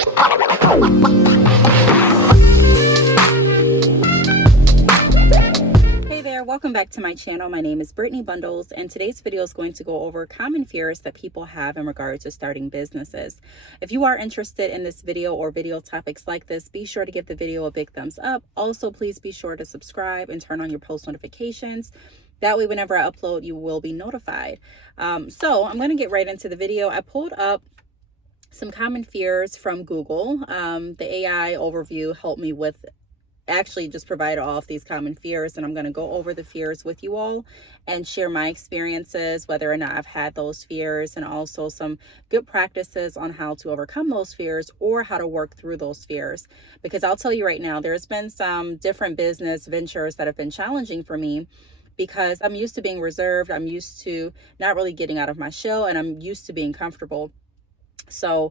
Hey there, welcome back to my channel. My name is Brittney Bundles, and today's video is going to go over common fears that people have in regards to starting businesses. If you are interested in this video or video topics like this, be sure to give the video a big thumbs up. Also, please be sure to subscribe and turn on your post notifications. That way, whenever I upload, you will be notified. So I'm going to get right into the video. I pulled up some common fears from Google. The AI overview helped me with actually just provide all of these common fears, and I'm going to go over the fears with you all and share my experiences, whether or not I've had those fears, and also some good practices on how to overcome those fears or how to work through those fears. Because I'll tell you right now, there's been some different business ventures that have been challenging for me, because I'm used to being reserved, I'm used to not really getting out of my shell, and I'm used to being comfortable. So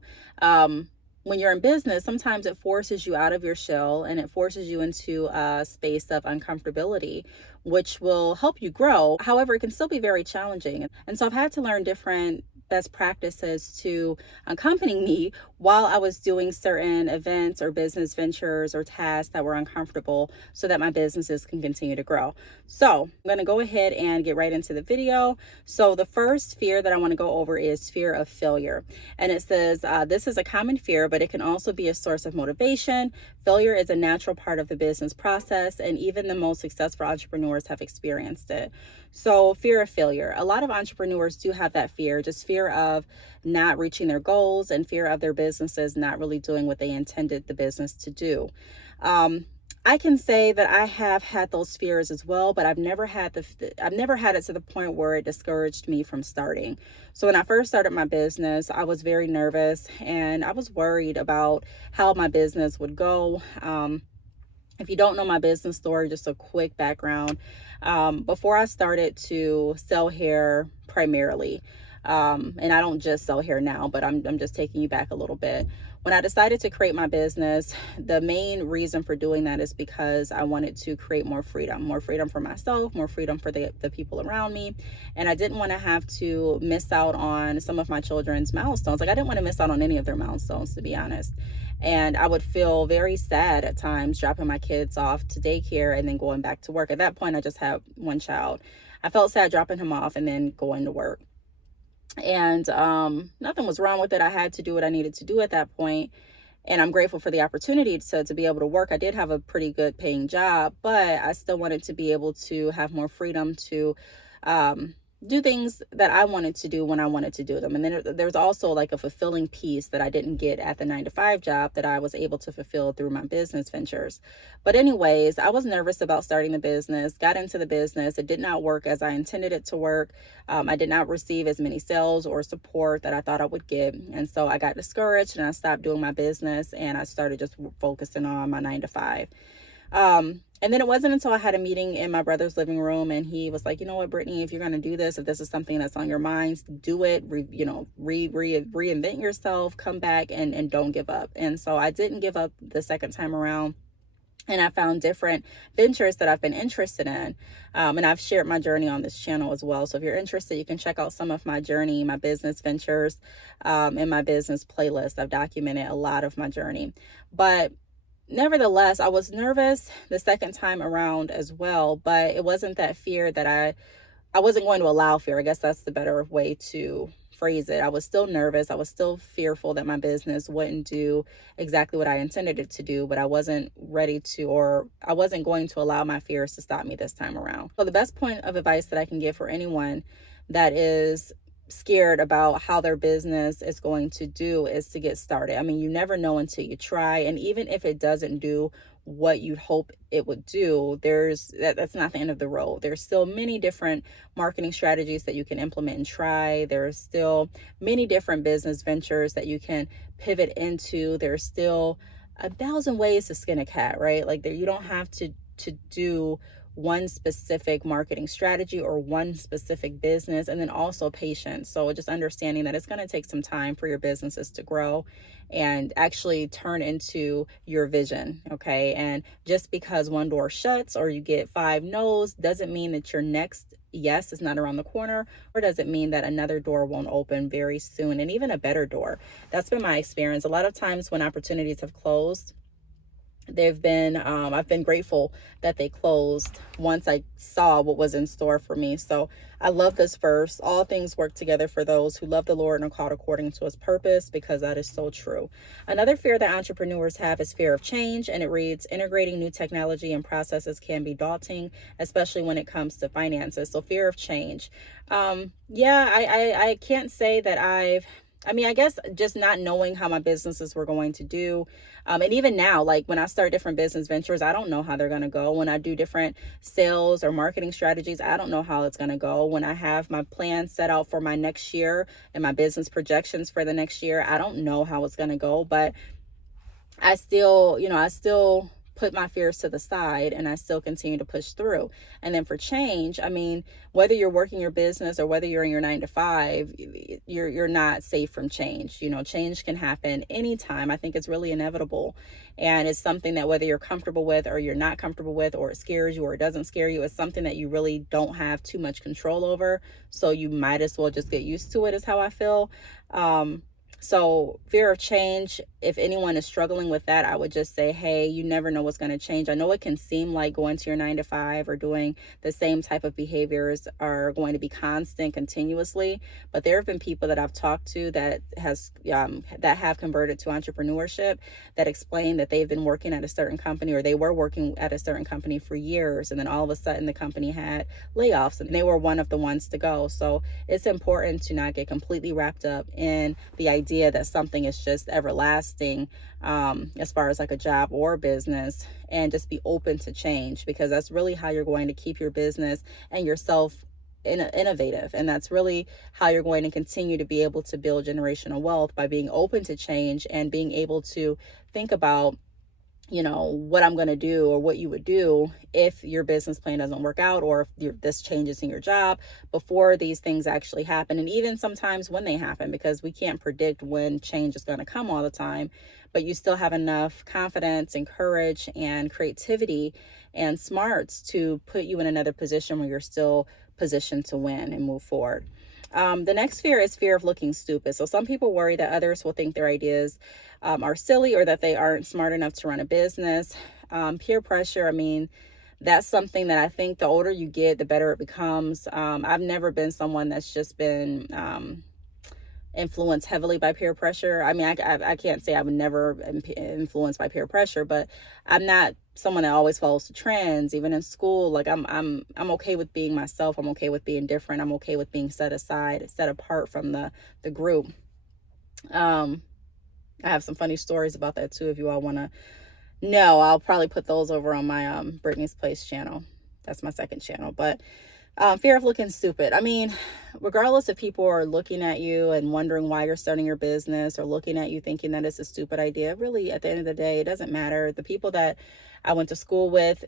when you're in business, sometimes it forces you out of your shell and it forces you into a space of uncomfortability, which will help you grow. However, it can still be very challenging. And so I've had to learn different best practices to accompany me while I was doing certain events or business ventures or tasks that were uncomfortable, so that my businesses can continue to grow. So I'm going to go ahead and get right into the video. So the first fear that I want to go over is fear of failure. And it says, this is a common fear, but it can also be a source of motivation. Failure is a natural part of the business process, and even the most successful entrepreneurs have experienced it. So fear of failure. A lot of entrepreneurs do have that fear, just fear of not reaching their goals and fear of their businesses not really doing what they intended the business to do. I can say that I have had those fears as well, but I've never had it to the point where it discouraged me from starting. So when I first started my business, I was very nervous and I was worried about how my business would go. If you don't know my business story, just a quick background. Before I started to sell hair primarily, and I don't just sell hair now, but I'm just taking you back a little bit. When I decided to create my business, the main reason for doing that is because I wanted to create more freedom for myself, more freedom for the people around me. And I didn't want to have to miss out on some of my children's milestones. Like, I didn't want to miss out on any of their milestones, to be honest. And I would feel very sad at times dropping my kids off to daycare and then going back to work. At that point, I just had one child. I felt sad dropping him off and then going to work. And nothing was wrong with it. I had to do what I needed to do at that point. And I'm grateful for the opportunity to be able to work. I did have a pretty good paying job, but I still wanted to be able to have more freedom to do things that I wanted to do when I wanted to do them. And then there's also like a fulfilling piece that I didn't get at the 9-to-5 job that I was able to fulfill through my business ventures. But anyways, I was nervous about starting the business, got into the business. It did not work as I intended it to work. I did not receive as many sales or support that I thought I would get. And so I got discouraged and I stopped doing my business and I started just focusing on my 9-to-5. And then it wasn't until I had a meeting in my brother's living room and he was like, you know what, Brittney, if you're going to do this, if this is something that's on your mind, do it, reinvent yourself, come back and don't give up. And so I didn't give up the second time around. And I found different ventures that I've been interested in. And I've shared my journey on this channel as well. So if you're interested, you can check out some of my journey, my business ventures, in my business playlist. I've documented a lot of my journey. But nevertheless, I was nervous the second time around as well, but it wasn't that fear that I wasn't going to allow fear. I guess that's the better way to phrase it. I was still nervous. I was still fearful that my business wouldn't do exactly what I intended it to do, but I wasn't ready to, or I wasn't going to allow my fears to stop me this time around. So the best point of advice that I can give for anyone that is scared about how their business is going to do is to get started. I mean, you never know until you try. And even if it doesn't do what you'd hope it would do, that's not the end of the road. There's still many different marketing strategies that you can implement and try. There's still many different business ventures that you can pivot into. There's still 1,000 ways to skin a cat, right? Like, you don't have to do one specific marketing strategy or one specific business, and then also patience. So just understanding that it's going to take some time for your businesses to grow and actually turn into your vision. Okay. And just because one door shuts or you get 5 no's doesn't mean that your next yes is not around the corner, or does it mean that another door won't open very soon, and even a better door? That's been my experience. A lot of times when opportunities have closed, they've been I've been grateful that they closed once I saw what was in store for me. So I love this verse: all things work together for those who love the Lord and are called according to his purpose, because that is so true. Another fear that entrepreneurs have is fear of change, and it reads: integrating new technology and processes can be daunting, especially when it comes to finances. So fear of change. Yeah, I can't say that I guess just not knowing how my businesses were going to do. And even now, like when I start different business ventures, I don't know how they're going to go. When I do different sales or marketing strategies, I don't know how it's going to go. When I have my plan set out for my next year and my business projections for the next year, I don't know how it's going to go. But I still put my fears to the side, and I still continue to push through. And then for change, I mean, whether you're working your business or whether you're in your 9 to 5, you're not safe from change. Change can happen anytime. I think it's really inevitable. And it's something that whether you're comfortable with or you're not comfortable with, or it scares you or it doesn't scare you, it's something that you really don't have too much control over. So you might as well just get used to it, is how I feel. So fear of change, if anyone is struggling with that, I would just say, hey, you never know what's going to change. I know it can seem like going to your 9 to 5 or doing the same type of behaviors are going to be constant continuously. But there have been people that I've talked to that have converted to entrepreneurship that explain that they've been working at a certain company, or they were working at a certain company for years. And then all of a sudden the company had layoffs and they were one of the ones to go. So it's important to not get completely wrapped up in the idea that something is just everlasting, as far as like a job or business, and just be open to change, because that's really how you're going to keep your business and yourself innovative. And that's really how you're going to continue to be able to build generational wealth, by being open to change and being able to think about what I'm going to do, or what you would do if your business plan doesn't work out, or if this changes in your job before these things actually happen. And even sometimes when they happen, because we can't predict when change is going to come all the time, but you still have enough confidence and courage and creativity and smarts to put you in another position where you're still positioned to win and move forward. The next fear is fear of looking stupid. So some people worry that others will think their ideas are silly, or that they aren't smart enough to run a business. Peer pressure, I mean, that's something that I think the older you get, the better it becomes. I've never been someone that's just been influenced heavily by peer pressure. I mean, I can't say I would never influenced by peer pressure, but I'm not someone that always follows the trends. Even in school, like I'm okay with being myself. I'm okay with being different. I'm okay with being set apart from the group. I have some funny stories about that too, if you all want to know. I'll probably put those over on my Brittney's Place channel. That's my second channel. But fear of looking stupid. I mean, regardless if people are looking at you and wondering why you're starting your business, or looking at you thinking that it's a stupid idea, really, at the end of the day, it doesn't matter. The people that I went to school with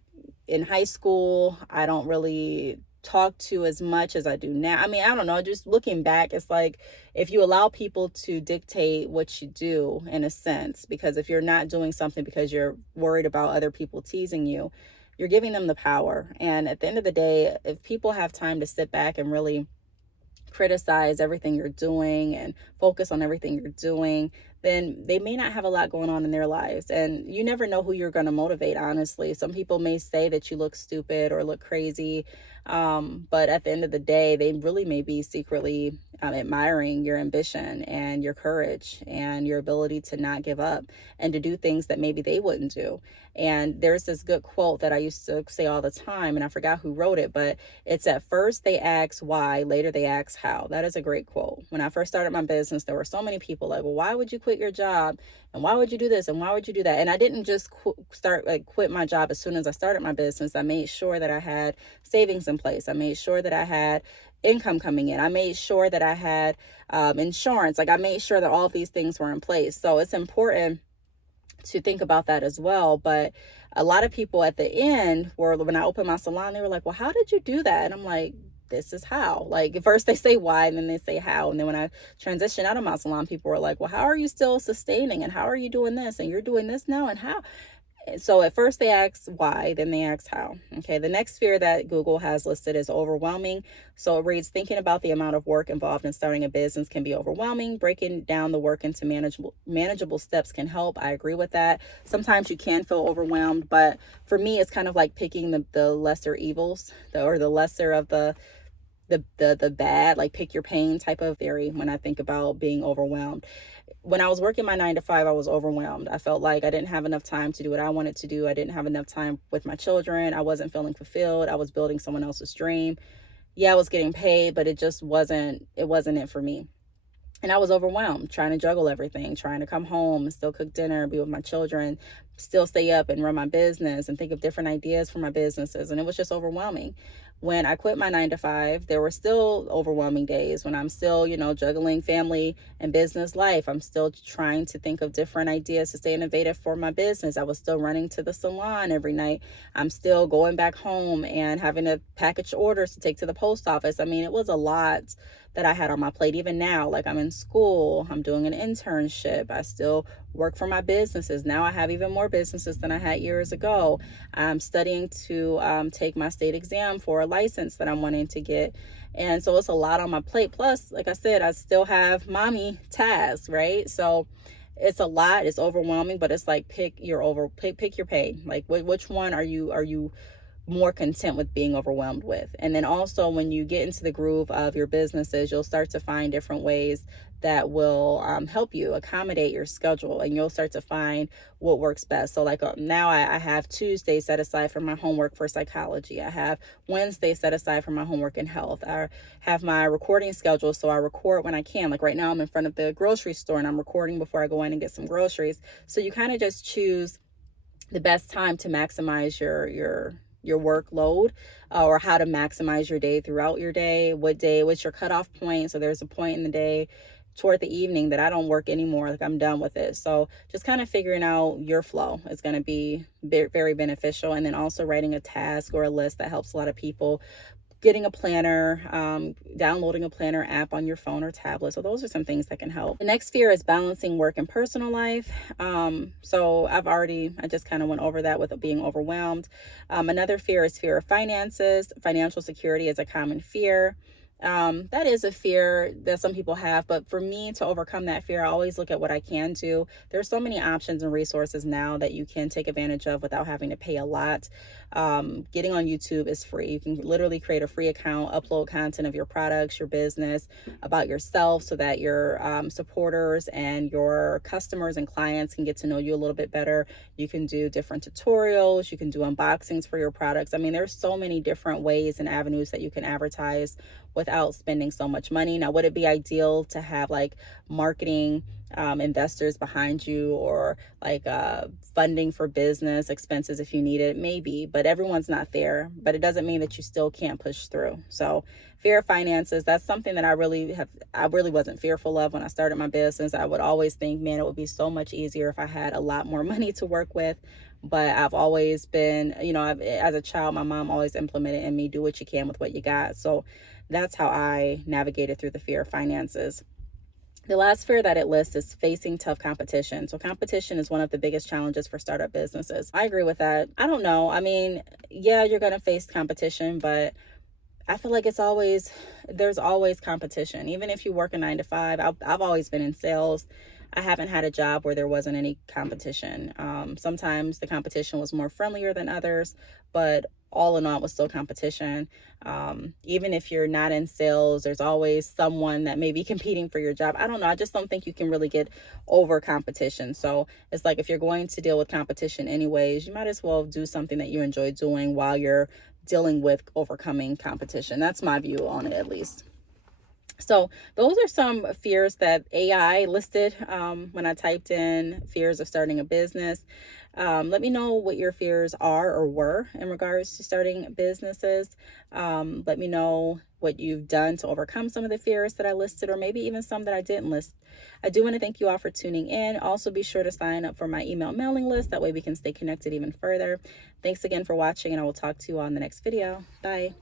in high school, I don't really talk to as much as I do now. I mean, I don't know, just looking back, it's like if you allow people to dictate what you do, in a sense, because if you're not doing something because you're worried about other people teasing you, you're giving them the power. And at the end of the day, if people have time to sit back and really criticize everything you're doing and focus on everything you're doing, then they may not have a lot going on in their lives. And you never know who you're going to motivate, honestly. Some people may say that you look stupid or look crazy, but at the end of the day, they really may be secretly admiring your ambition and your courage and your ability to not give up and to do things that maybe they wouldn't do. And there's this good quote that I used to say all the time, and I forgot who wrote it, but it's: at first they ask why, later they ask how. That is a great quote. When I first started my business, there were so many people like, well, why would you quit your job? And why would you do this? And why would you do that? And I didn't just quit my job as soon as I started my business. I made sure that I had savings in place. I made sure that I had income coming in. I made sure that I had insurance. Like, I made sure that all of these things were in place. So it's important to think about that as well. But a lot of people at the end when I opened my salon, they were like, well, how did you do that? And I'm like, this is how. Like, at first they say why, and then they say how. And then when I transitioned out of my salon, people were like, well, how are you still sustaining? And how are you doing this? And you're doing this now? And how? So at first they ask why, then they ask how. Okay, the next fear that Google has listed is overwhelming. So it reads, thinking about the amount of work involved in starting a business can be overwhelming. Breaking down the work into manageable steps can help. I agree with that. Sometimes you can feel overwhelmed, but for me, it's kind of like picking the lesser evils, or the lesser of the bad, like pick your pain type of theory when I think about being overwhelmed. When I was working my 9 to 5, I was overwhelmed. I felt like I didn't have enough time to do what I wanted to do. I didn't have enough time with my children. I wasn't feeling fulfilled. I was building someone else's dream. Yeah, I was getting paid, but it wasn't it for me. And I was overwhelmed trying to juggle everything, trying to come home and still cook dinner, be with my children, still stay up and run my business and think of different ideas for my businesses. And it was just overwhelming. When I quit my 9 to 5, there were still overwhelming days when I'm still, juggling family and business life. I'm still trying to think of different ideas to stay innovative for my business. I was still running to the salon every night. I'm still going back home and having to package orders to take to the post office. I mean, it was a lot that I had on my plate. Even now, like, I'm in school, I'm doing an internship, I still work for my businesses. Now I have even more businesses than I had years ago. I'm studying to take my state exam for a license that I'm wanting to get. And so it's a lot on my plate. Plus, like I said, I still have mommy tasks, right? So it's a lot. It's overwhelming, but it's like pick your pain. Like, which one are you more content with being overwhelmed with? And then also, when you get into the groove of your businesses, you'll start to find different ways that will help you accommodate your schedule, and you'll start to find what works best. So like now I have Tuesday set aside for my homework for psychology. I have Wednesday set aside for my homework in health. I have my recording schedule, so I record when I can. Like right now I'm in front of the grocery store and I'm recording before I go in and get some groceries. So you kind of just choose the best time to maximize your workload, or how to maximize your day throughout your day. What's your cutoff point? So there's a point in the day toward the evening that I don't work anymore, like I'm done with it. So just kind of figuring out your flow is going to be very beneficial. And then also writing a task or a list that helps a lot of people. Getting a planner, downloading a planner app on your phone or tablet. So those are some things that can help. The next fear is balancing work and personal life. So I just kind of went over that with being overwhelmed. Another fear is fear of finances. Financial security is a common fear. That is a fear that some people have, but for me to overcome that fear, I always look at what I can do. There's so many options and resources now that you can take advantage of without having to pay a lot. Getting on YouTube is free. You can literally create a free account, upload content of your products, your business, about yourself, so that your supporters and your customers and clients can get to know you a little bit better. You can do different tutorials. You can do unboxings for your products. I mean, there's so many different ways and avenues that you can advertise without spending so much money. Now, would it be ideal to have like marketing investors behind you, or like funding for business expenses if you need it? Maybe, but everyone's not there. But it doesn't mean that you still can't push through. So fear of finances, that's something that I really wasn't fearful of when I started my business. I would always think, man, it would be so much easier if I had a lot more money to work with. But I've always been, as a child, my mom always implemented in me, do what you can with what you got. So that's how I navigated through the fear of finances. The last fear that it lists is facing tough competition. So competition is one of the biggest challenges for startup businesses. I agree with that. I don't know. I mean, yeah, you're going to face competition, but I feel like there's always competition. Even if you work a 9 to 5, I've always been in sales. I haven't had a job where there wasn't any competition. Sometimes the competition was more friendlier than others, but all in all, it was still competition. Even if you're not in sales, there's always someone that may be competing for your job. I don't know. I just don't think you can really get over competition. So it's like, if you're going to deal with competition anyways, you might as well do something that you enjoy doing while you're dealing with overcoming competition. That's my view on it, at least. So those are some fears that AI listed when I typed in fears of starting a business. Let me know what your fears are or were in regards to starting businesses. Let me know what you've done to overcome some of the fears that I listed, or maybe even some that I didn't list. I do want to thank you all for tuning in. Also, be sure to sign up for my email mailing list. That way we can stay connected even further. Thanks again for watching, and I will talk to you on the next video. Bye.